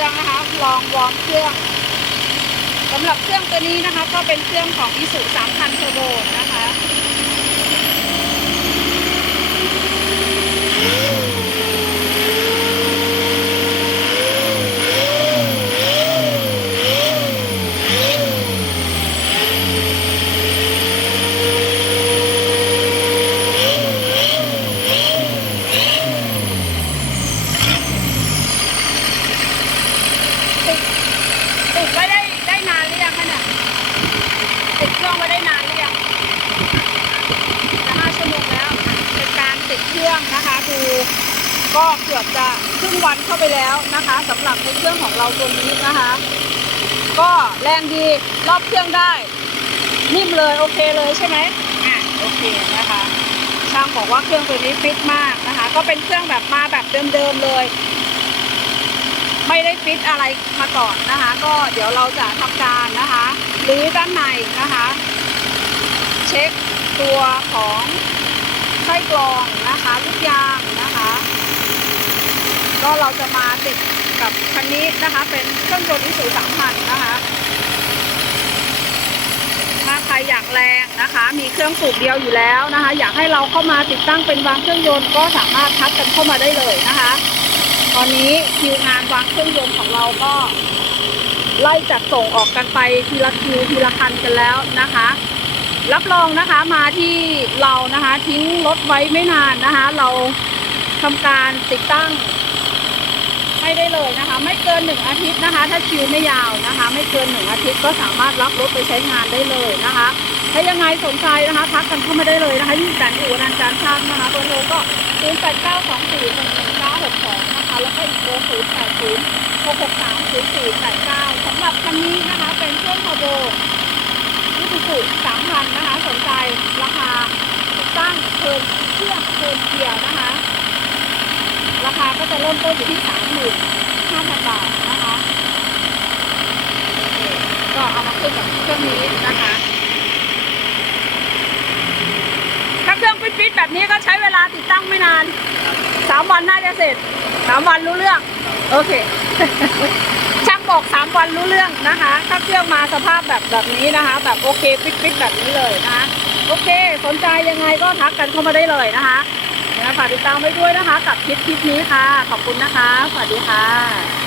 รื่องนะคะ ลองวอร์มเครื่องสำหรับเครื่องตัวนี้นะคะ ก็เป็นเครื่องของ i s u 3000 t u r b o นะคะ ติดติดไว้ได้ได้นานหรือยังคะเนี่ยติดเครื่องไว้ได้นานหรือยังจะห้าชั่วโมงแล้ว เป็นการ ติดเครื่องนะคะคือก็เกือบจะครึ่งวันเข้าไปแล้วนะคะสำหรับในเครื่องของเราตัวนี้นะคะ ก็แรงดีรอบเครื่องได้ นิ่มเลยโอเคเลยใช่ไหมอะโอเคนะคะช่างบอกว่าเครื่องตัวนี้ฟิตมากนะคะ ก็เป็นเครื่องแบบมาแบบเดิมๆเลย ไม่ได้ฟิตอะไรมาก่อนนะคะ ก็เดี๋ยวเราจะทำการนะคะหรือด้านในนะคะ เช็คตัวของ ส้กรองนะคะลูกยางนะคะ ก็เราจะมาติดกับคันนี้นะคะ เป็นเครื่องยนต์อิสุสามพันนะคะถ้าใครอยากแรงนะคะ มีเครื่องสูบเดียวอยู่แล้วนะคะ อยากให้เราเข้ามาติดตั้งเป็นวางเครื่องยนต์ก็สามารถทักกันเข้ามาได้เลยนะคะ ตอนนี้คิวงานวางเครื่องยนต์ของเราก็ไล่จัดส่งออกกันไปทีละคิวทีละคันกันแล้วนะคะ รับรองนะคะมาที่เรานะคะทิ้งรถไว้ไม่นานนะคะ เราทำการติดตั้งให้ได้เลยนะคะ ไม่เกินหนึ่งอาทิตย์นะคะ ถ้าคิวไม่ยาวนะคะ ไม่เกินหนึ่งอาทิตย์ก็สามารถรับรถไปใช้งานได้เลยนะคะถ้ายังไงสนใจนะคะทักกันเข้ามาได้เลยนะคะที่แสนอู่นันการช่างนะคะเบอร์โทรก็0 8 9 2 4 1 1 9 6 2นะคะแล้วก็อีกเบอร์0 8 0 6 6 3 0 4 8 9สำหรับคันนี้นะคะเป็นเครื่องเทอร์โบ ยูทูสุ3,000นะคะสนใจราคาตั้งเทิร์นเครื่องเทินเกียร์นะคะ ราคาก็จะเริ่มต้นอยู่ที่35,000บาทนะคะโอเคก็เอามาขึ้นกับเครื่องนี้นะคะถ้าเครื่องฟิตๆแบบนี้ก็ใช้เวลาติดตั้งไม่นานสามวันน่าจะเสร็จสามวันรู้เรื่อง โอเค บอกสามวันรู้เรื่องนะคะ ถ้าเครื่องมาสภาพแบบแบบนี้นะคะ แบบโอเคฟิตๆแบบนี้เลยนะคะ โอเค สนใจยังไงก็ทักกันเข้ามาได้เลยนะคะนะฝากติดตามไว้ด้วยนะคะ กับคลิปคลิปนี้ค่ะ ขอบคุณนะคะ สวัสดีค่ะ